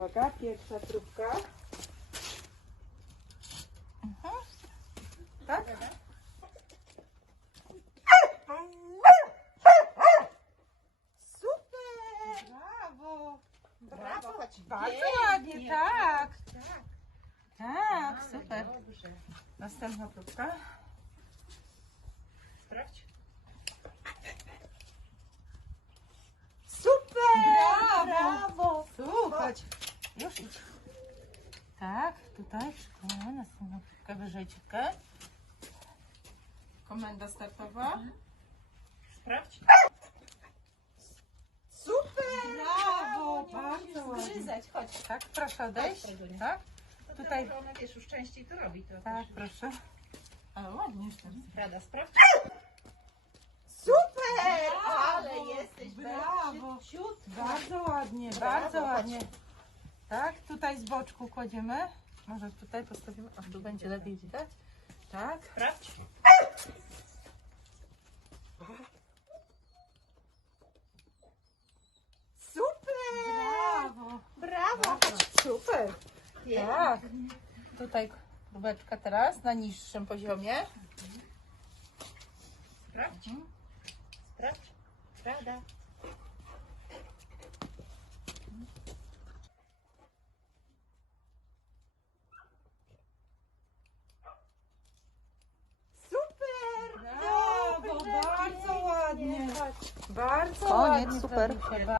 Uwaga, pierwsza próbka. Tak? Super! Brawo! Brawo, Bardzo ładnie, tak. Tak, super. Dobrze. Następna próbka. Sprawdź. Super! Brawo! Super. Już idź. Tak, tutaj szukamy następną próbkę, wyżej ciutkę. Komenda startowa. Sprawdź. Super! Brawo! Nie Bardzo musisz ładnie. zgryzać. Chodź. Tak, proszę odejść. Chodź, Fredunia. Tak, To Tutaj. Tutaj. Ona wiesz, już częściej to robi. To tak, też. proszę. Ale ładnie już tam. Rada, sprawdź. Super! Ale jesteś Brawo! ciut. Bardzo ładnie, Brawo, bardzo chodź. ładnie. Tak, tutaj z boczku kładziemy. Może tutaj postawimy, a tu będzie lepiej widać. Tak. Sprawdź. Super! Brawo! Brawo. Super! Tak. Tutaj próbeczka teraz na niższym poziomie. Sprawdź. Sprawdź. Rada. Super! Brawo! Bardzo ładnie. Bardzo Koniec, ładnie. super. Franusia.